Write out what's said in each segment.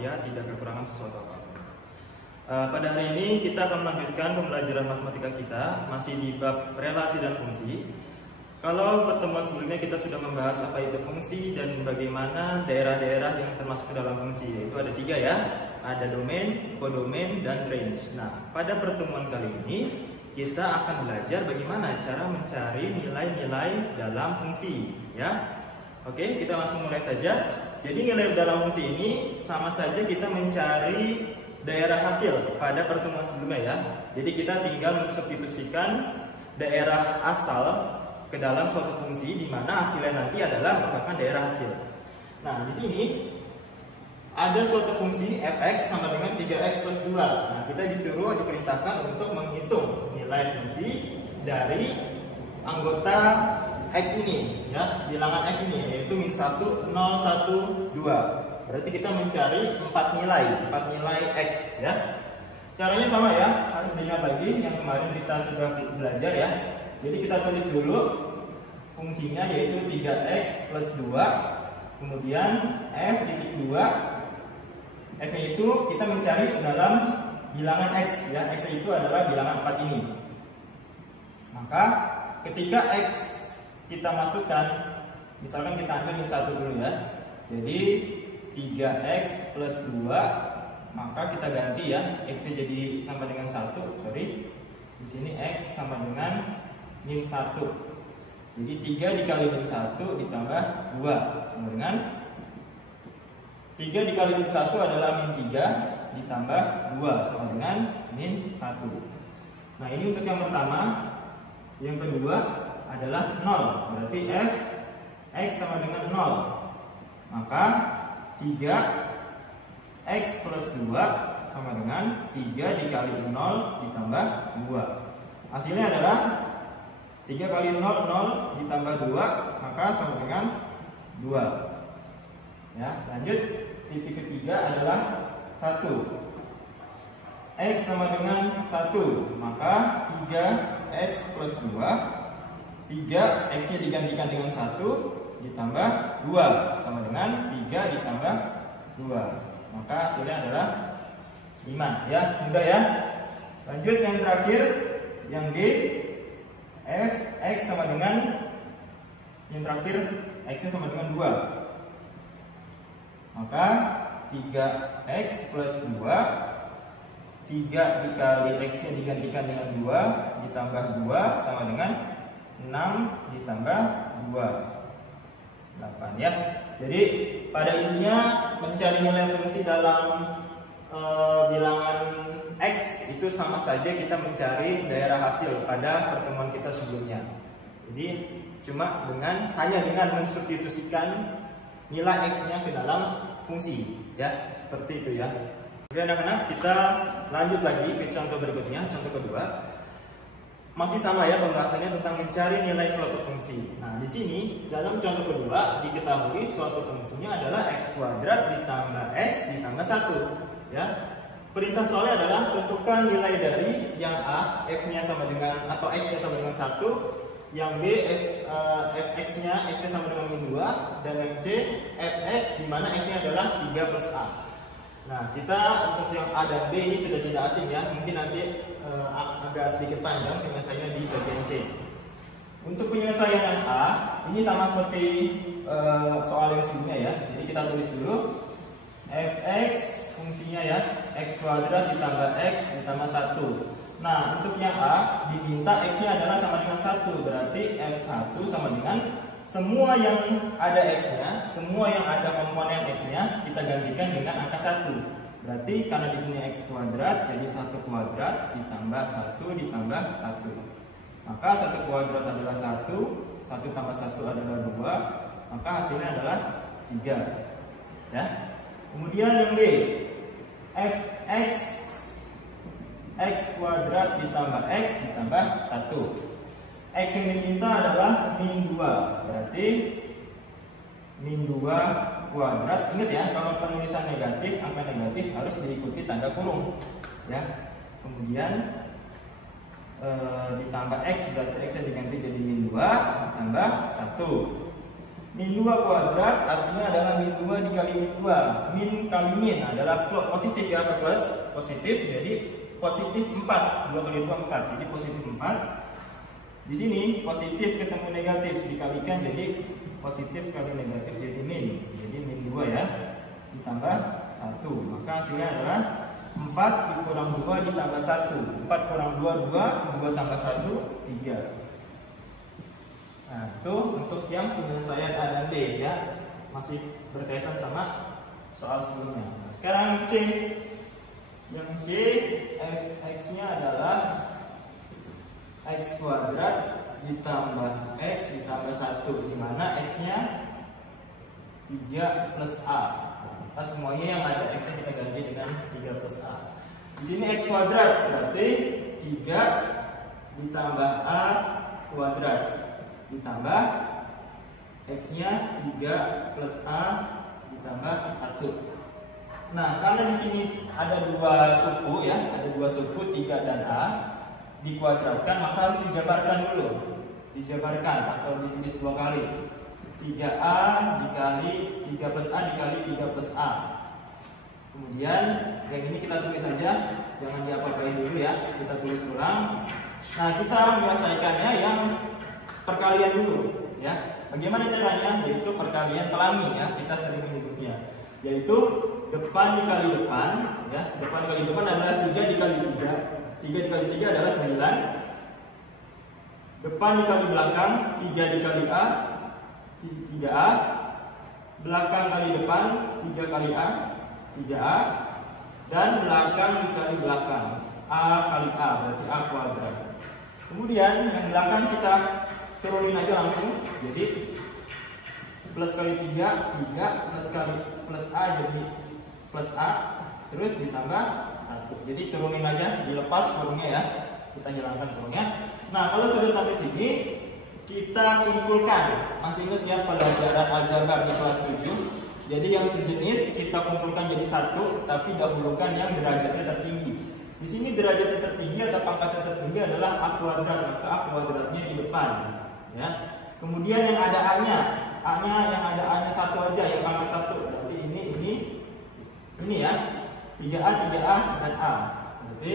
dia tidak kekurangan sesuatu apapun. Pada hari ini kita akan melanjutkan pembelajaran matematika kita, masih di bab relasi dan fungsi. Kalau pertemuan sebelumnya kita sudah membahas apa itu fungsi dan bagaimana daerah-daerah yang termasuk ke dalam fungsi, yaitu ada 3 ya, ada domain, kodomain, dan range. Nah, pada pertemuan kali ini kita akan belajar bagaimana cara mencari nilai-nilai dalam fungsi ya. Oke, kita langsung mulai saja. Jadi nilai dalam fungsi ini sama saja kita mencari daerah hasil pada pertemuan sebelumnya ya. Jadi kita tinggal mensubstitusikan daerah asal ke dalam suatu fungsi di mana hasilnya nanti adalah merupakan daerah hasil. Nah, di sini ada suatu fungsi fx sama dengan 3x plus 2. Nah, kita diperintahkan untuk menghitung nilai fungsi dari anggota x ini ya, bilangan x ini, yaitu min 1, 0, 1, 2. Berarti kita mencari 4 nilai x ya. Caranya sama ya, harus diingat lagi yang kemarin kita sudah belajar ya. Jadi kita tulis dulu fungsinya, yaitu 3x plus 2, kemudian f titik 2. F itu kita mencari dalam bilangan x ya, x itu adalah bilangan 4 ini. Maka ketika x kita masukkan, misalkan kita ambil min 1 dulu ya, jadi 3x plus 2, maka kita ganti ya, x nya jadi sama dengan 1, sorry, di sini x sama dengan min 1. Jadi 3 dikali min 1 ditambah 2 sama dengan 3 dikali min 1 adalah min 3 ditambah 2 sama dengan min 1. Nah, ini untuk yang pertama. Yang kedua adalah 0. Berarti f x sama dengan 0. Maka 3x plus 2 sama dengan 3 dikali 0 ditambah 2. Hasilnya adalah 3 kali 0, 0 ditambah 2, maka sama dengan 2. Ya, lanjut. Titik ketiga adalah 1. X sama dengan 1, maka 3x plus 2, 3 x nya digantikan dengan 1 ditambah 2 sama dengan 3 ditambah 2, maka hasilnya adalah 5 ya, mudah ya. Lanjut yang terakhir, yang D, f x sama dengan, yang terakhir x nya sama dengan 2, maka 3x plus 2, 3 dikali x nya digantikan dengan 2 ditambah 2 sama dengan 6 ditambah 2, 8 ya. Jadi pada intinya mencari nilai fungsi dalam bilangan x itu sama saja kita mencari daerah hasil pada pertemuan kita sebelumnya. Jadi hanya dengan mensubstitusikan nilai x nya ke dalam fungsi ya, seperti itu ya. Oke anak-anak, kita lanjut lagi ke contoh berikutnya, contoh kedua. Masih sama ya pembahasannya tentang mencari nilai suatu fungsi. Nah, di sini dalam contoh kedua diketahui suatu fungsinya adalah x kuadrat ditambah x ditambah 1 ya. Perintah soalnya adalah tentukan nilai dari yang a, f-nya sama dengan atau x-nya sama dengan 1, yang b fx-nya sama dengan min 2, dan yang c fx di mana x-nya adalah 3 plus a. Nah, kita untuk yang A dan B ini sudah tidak asing ya. Mungkin nanti agak sedikit panjang penyelesaiannya di bagian C. Untuk penyelesaian yang A, ini sama seperti soal yang sebelumnya ya. Jadi kita tulis dulu fx fungsinya ya, x kuadrat ditambah x ditambah 1. Nah, untuk yang A diminta x-nya adalah sama dengan 1. Berarti f1 sama dengan semua yang ada x-nya, semua yang ada komponen x-nya kita gantikan dengan angka 1. Berarti karena di sini x kuadrat, jadi 1 kuadrat ditambah 1 ditambah 1. Maka 1 kuadrat adalah 1, 1 tambah 1 adalah 2, maka hasilnya adalah 3. Ya. Kemudian yang B, fx x kuadrat ditambah x ditambah 1. X yang diminta adalah min 2, berarti min 2 kuadrat. Ingat ya, kalau penulisan negatif, angka negatif harus diikuti tanda kurung ya. Kemudian ditambah x, berarti x yang diganti jadi min 2 ditambah 1. Min 2 kuadrat artinya adalah min 2 dikali min 2. Min kali min adalah positif ya, atau plus positif. Jadi positif 4. 2 kali 2 4. Jadi positif 4. Di sini positif ketemu negatif dikalikan jadi positif kali negatif jadi min. Jadi min 2 ya. Ditambah 1. Maka hasilnya adalah 4 dikurang 2 ditambah 1. 4 kurang 2 2. 2 tambah 1 3. Nah, itu untuk yang penyelesaian A dan B ya, masih berkaitan sama soal sebelumnya. Nah, sekarang C. Yang C, fx-nya adalah x kuadrat ditambah x ditambah 1, di mana x-nya 3 plus A. Nah, semuanya yang ada x-nya kita ganti dengan 3 plus A. Di sini x kuadrat berarti 3 ditambah A kuadrat ditambah x-nya 3 plus A ditambah 1. Nah, karena di sini ada dua suku ya, ada dua suku 3 dan A dikuadratkan, maka harus dijabarkan dulu. Dijabarkan atau ditulis 2 kali. 3A dikali 3 plus A dikali 3 plus A. Kemudian yang ini kita tulis saja, jangan diapa-apain dulu ya, kita tulis ulang. Nah, kita menyelesaikannya yang perkalian dulu ya. Bagaimana caranya? Yaitu perkalian pelangi ya, kita sering menyebutnya, yaitu depan dikali depan ya. Depan dikali depan adalah 3 dikali 3. 3 dikali 3 adalah 9. Depan dikali belakang 3 dikali A 3A. Belakang kali depan 3 kali A 3A. Dan belakang dikali belakang A kali A berarti A kuadrat. Kemudian yang belakang kita turunin aja langsung, jadi plus kali 3 3 plus kali plus A jadi plus A, terus ditambah 1. Jadi turunin aja, dilepas kurungnya ya, kita hilangkan kurungnya. Nah, kalau sudah sampai sini kita kumpulkan. Masih ingat ya pelajaran aljabar di kelas 7? Jadi yang sejenis kita kumpulkan jadi satu, tapi dahulukan yang derajatnya tertinggi. Di sini derajatnya tertinggi atau pangkatnya tertinggi adalah A kuadrat, maka A kuadratnya di depan. Ya. Kemudian yang ada A-nya yang ada A-nya 1 aja, yang pangkat 1. Berarti ini ya. 3A, 3A dan A. Berarti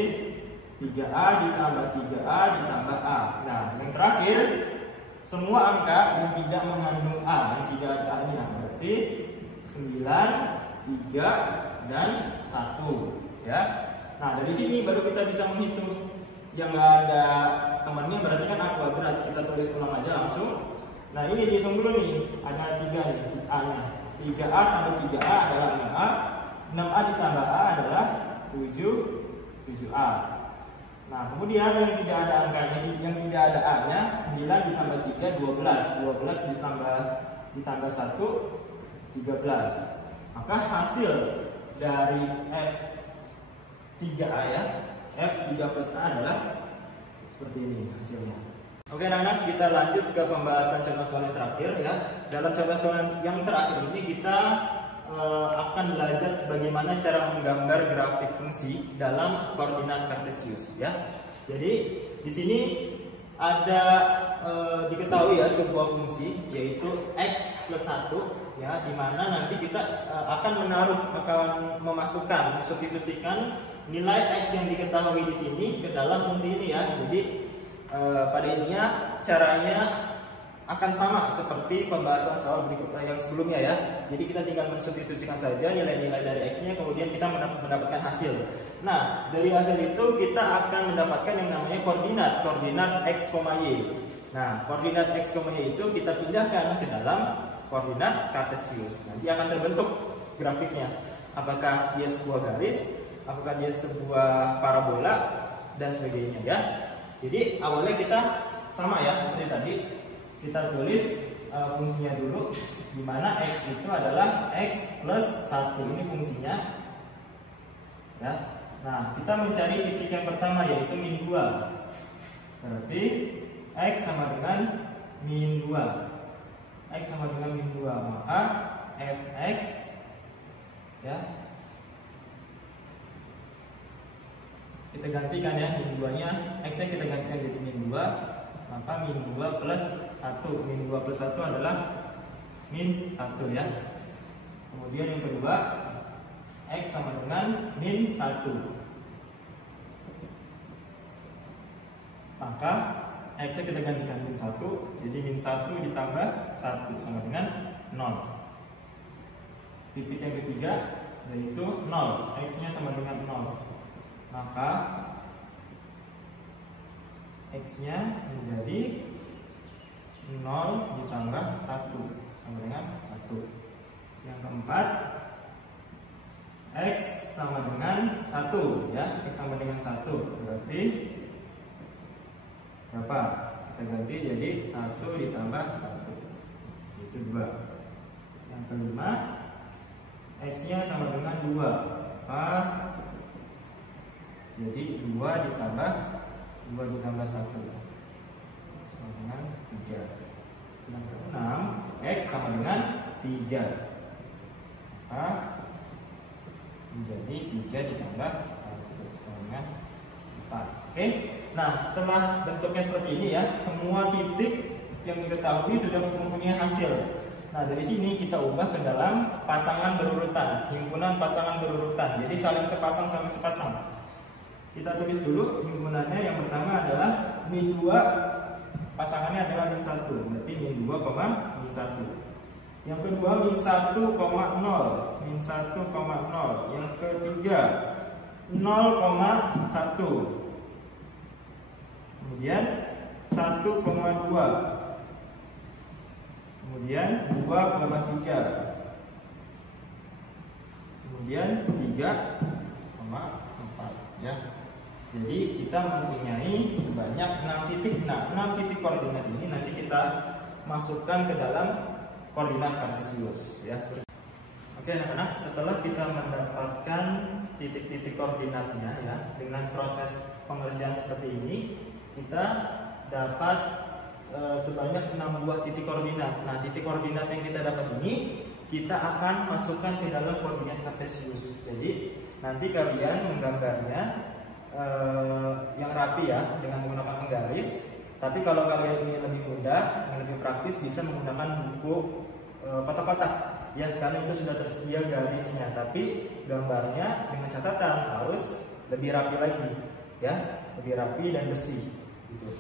3A ditambah 3A ditambah A. Nah, yang terakhir semua angka yang tidak mengandung A, yang tidak ada A-nya. Berarti 9, 3 dan 1 ya. Nah, dari sini baru kita bisa menghitung. Yang nggak ada temannya berarti kan A kuadrat, kita tulis ulang aja langsung. Nah, ini dihitung dulu nih, ada 3 nih A-nya. 3A tambah 3A adalah 6A. 6A ditambah A adalah 7A. Nah, kemudian yang tidak ada angkanya, yang tidak ada A-nya, 9 ditambah 3 12. 12 ditambah 1 13. Maka hasil dari F3A ya, F3 plus A adalah seperti ini hasilnya. Oke anak-anak, kita lanjut ke pembahasan contoh soal yang terakhir ya. Dalam contoh soal yang terakhir ini kita akan belajar bagaimana cara menggambar grafik fungsi dalam koordinat kartesius ya. Jadi di sini ada diketahui ya sebuah fungsi yaitu x plus 1 ya, dimana nanti kita akan memasukkan, mensubstitusikan nilai x yang diketahui di sini ke dalam fungsi ini ya. Jadi pada intinya caranya akan sama seperti pembahasan soal berikut yang sebelumnya ya. Jadi kita tinggal mensubstitusikan saja nilai-nilai dari x-nya, kemudian kita mendapatkan hasil. Nah, dari hasil itu kita akan mendapatkan yang namanya koordinat x, y. Nah, koordinat x, y itu kita pindahkan ke dalam koordinat kartesius. Nanti akan terbentuk grafiknya. Apakah dia sebuah garis, apakah dia sebuah parabola dan sebagainya ya. Jadi awalnya kita sama ya seperti tadi, kita tulis fungsinya dulu, di mana x itu adalah x plus 1, ini fungsinya ya. Nah, kita mencari titik yang pertama yaitu min 2. Berarti x sama dengan min 2. X sama dengan min 2, maka fx ya, kita gantikan ya min 2 nya, x nya kita gantikan jadi min 2, maka min 2 plus 1. Min 2 plus 1 adalah min 1 ya. Kemudian yang kedua, X sama dengan min 1. Maka X nya kita gantikan min 1, jadi min 1 ditambah 1 sama dengan 0. Titik yang ketiga yaitu 0, X nya sama dengan 0. Maka X nya menjadi 0 ditambah 1 sama dengan 1. Yang keempat, X sama dengan 1 ya, X sama dengan 1 berarti berapa? Kita ganti jadi 1 ditambah 1, itu 2. Yang kelima, X nya sama dengan 2, maka jadi 2 ditambah 1 sama dengan 3. Yang keenam, X sama dengan 3, maka menjadi 3 ditambah 1 sama dengan 4. Oke, nah setelah bentuknya seperti ini ya, semua titik yang diketahui sudah mempunyai hasil. Nah dari sini kita ubah ke dalam pasangan berurutan, himpunan pasangan berurutan. Jadi saling sepasang. Kita tulis dulu himpunannya. Yang pertama adalah min 2, pasangannya adalah min 1, berarti min 2, min 1. Yang kedua min 1,0, min 1,0. Yang ketiga 0,1. Kemudian 1,2. Kemudian 2,3. Kemudian 3,4 ya. Jadi kita mempunyai sebanyak 6 titik. Nah, 6 titik koordinat ini nanti kita masukkan ke dalam koordinat kartesius ya. Oke anak-anak, setelah kita mendapatkan titik-titik koordinatnya ya, dengan proses pengerjaan seperti ini, kita dapat sebanyak 6 buah titik koordinat. Nah, titik koordinat yang kita dapat ini kita akan masukkan ke dalam koordinat kartesius. Jadi nanti kalian menggambarnya yang rapi ya, dengan menggunakan penggaris. Tapi kalau kalian ingin lebih mudah, ingin lebih praktis, bisa menggunakan buku kotak-kotak ya, karena itu sudah tersedia garisnya. Tapi gambarnya dengan catatan harus lebih rapi lagi ya, lebih rapi dan bersih gitu.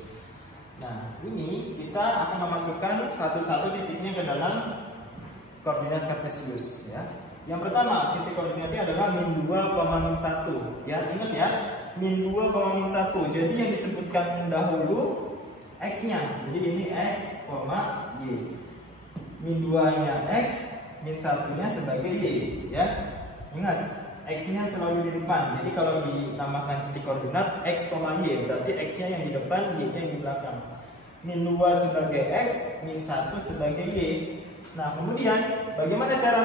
Nah, ini kita akan memasukkan satu-satu titiknya ke dalam koordinat kartesius ya. Yang pertama, titik koordinatnya adalah min 2, min 1 ya. Ingat ya, min 2, min 1. Jadi yang disebutkan dahulu X-nya. Jadi ini X, Y. Min 2-nya X, min 1-nya sebagai Y ya. Ingat, X-nya selalu di depan. Jadi kalau ditambahkan titik koordinat X, Y, berarti X-nya yang di depan, Y-nya yang di belakang. Min 2 sebagai X, min 1 sebagai Y. Nah, kemudian bagaimana cara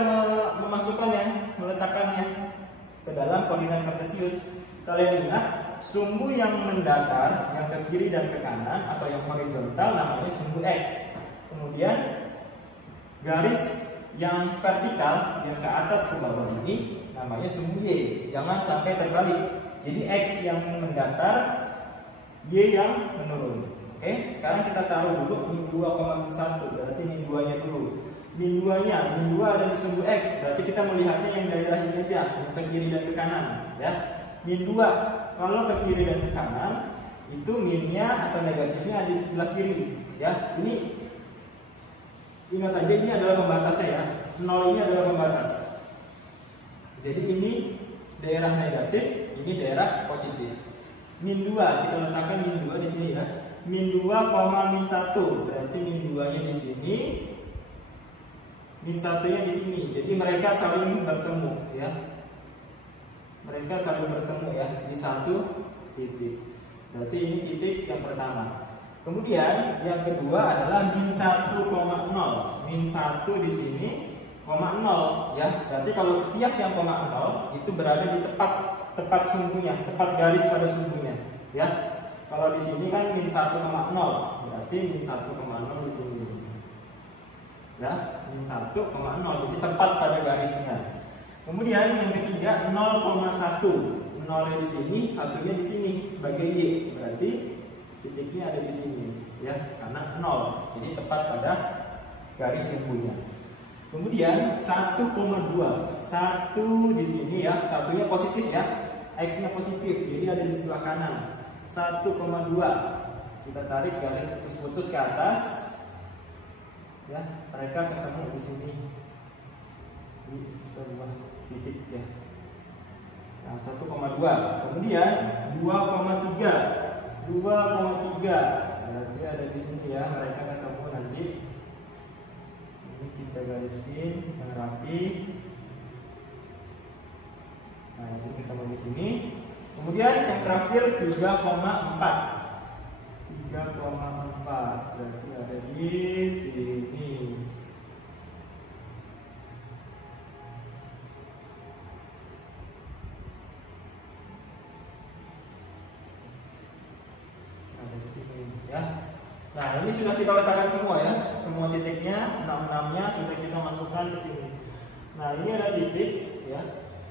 memasukkannya, meletakkannya ke dalam koordinat kartesius? Kalian ingat, sumbu yang mendatar, yang ke kiri dan ke kanan atau yang horizontal namanya sumbu X. Kemudian garis yang vertikal yang ke atas ke bawah ini namanya sumbu Y. Jangan sampai terbalik. Jadi X yang mendatar, Y yang menurun. Oke, sekarang kita taruh dulu min 2, min 1, berarti min 2-nya dulu. Min 2-nya, min 2 ada di sumbu X, berarti kita melihatnya yang daerah ini aja, yang ke kiri dan ke kanan ya. Min 2, kalau ke kiri dan ke kanan, itu minnya atau negatifnya ada di sebelah kiri ya. Ini ingat aja, ini adalah pembatasnya ya. 0 ini adalah pembatas. Jadi ini daerah negatif, ini daerah positif. Min 2, kita letakkan min 2 di sini ya. Min 2, min 1, berarti min 2-nya di sini, min 1-nya di sini. Jadi mereka saling bertemu ya. Mereka saling bertemu ya di satu titik. Berarti ini titik yang pertama. Kemudian yang kedua adalah min 1,0. Min 1 di sini, 0 ya. Berarti kalau setiap yang 0 itu berada di tepat sumbunya, tepat garis pada sumbunya ya. Kalau di sini kan min 1,0, berarti min 1,0 di sini ya, min 1,0, jadi tepat pada garisnya. Kemudian yang ketiga 0,1. 0-nya di sini, 1-nya di sini sebagai Y, berarti titiknya ada di sini ya, karena 0, jadi tepat pada garis sumbunya. Kemudian 1,2. 1 di sini ya, satunya positif ya. X-nya positif, jadi ada di sebelah kanan. 1,2. Kita tarik garis putus-putus ke atas. Ya, mereka ketemu di sini. Di sebuah titik ya. Nah, 1,2. Kemudian 2,3. 2,3. Berarti ada di sini ya, mereka ketemu nanti. Ini kita garisin yang rapi. Nah, ini ketemu di sini. Kemudian yang terakhir 3,4. 3,4 berarti ada di sini. Ada di sini ya. Nah, ini sudah kita letakkan semua ya. Semua titiknya, 6-6-nya sudah kita masukkan ke sini. Nah, ini ada titik ya.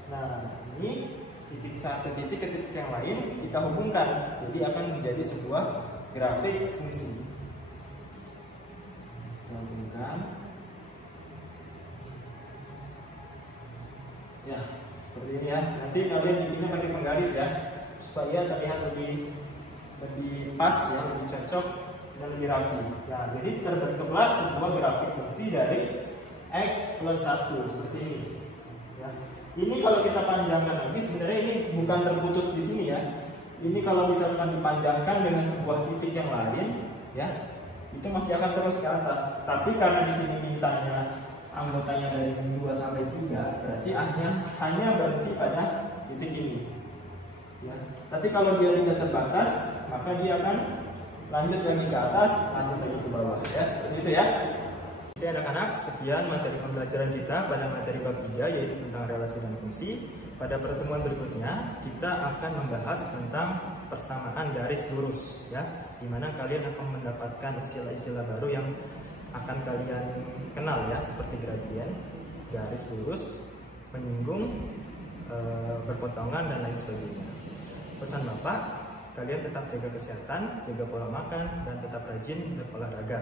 Nah, ini titik satu titik ke titik yang lain kita hubungkan. Jadi akan menjadi sebuah grafik fungsi. Kita hubungkan. Ya, seperti ini ya. Nanti kalian bikinnya pakai penggaris ya, supaya terlihat lebih pas ya, lebih cocok dan lebih rapi. Nah, jadi terbentuklah sebuah grafik fungsi dari X plus 1 seperti ini. Ya. Ini kalau kita panjangkan lagi, sebenarnya ini bukan terputus di sini ya. Ini kalau misalkan dipanjangkan dengan sebuah titik yang lain, ya, itu masih akan terus ke atas. Tapi karena di sini mintanya anggotanya dari 2 sampai 3, berarti hanya berhenti pada titik ini. Ya. Tapi kalau dia tidak terbatas, maka dia akan lanjut lagi ke atas, lanjut lagi ke bawah. Ya, seperti itu ya. Oke anak-anak, sekian materi pembelajaran kita pada materi bab 3 yaitu tentang relasi dan fungsi. Pada pertemuan berikutnya kita akan membahas tentang persamaan garis lurus ya, dimana kalian akan mendapatkan istilah-istilah baru yang akan kalian kenal ya, seperti gradien, garis lurus, menyinggung, berpotongan dan lain sebagainya. Pesan Bapak, kalian tetap jaga kesehatan, jaga pola makan, dan tetap rajin berolahraga.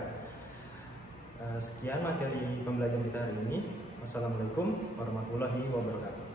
Sekian materi pembelajaran kita hari ini. Wassalamualaikum warahmatullahi wabarakatuh.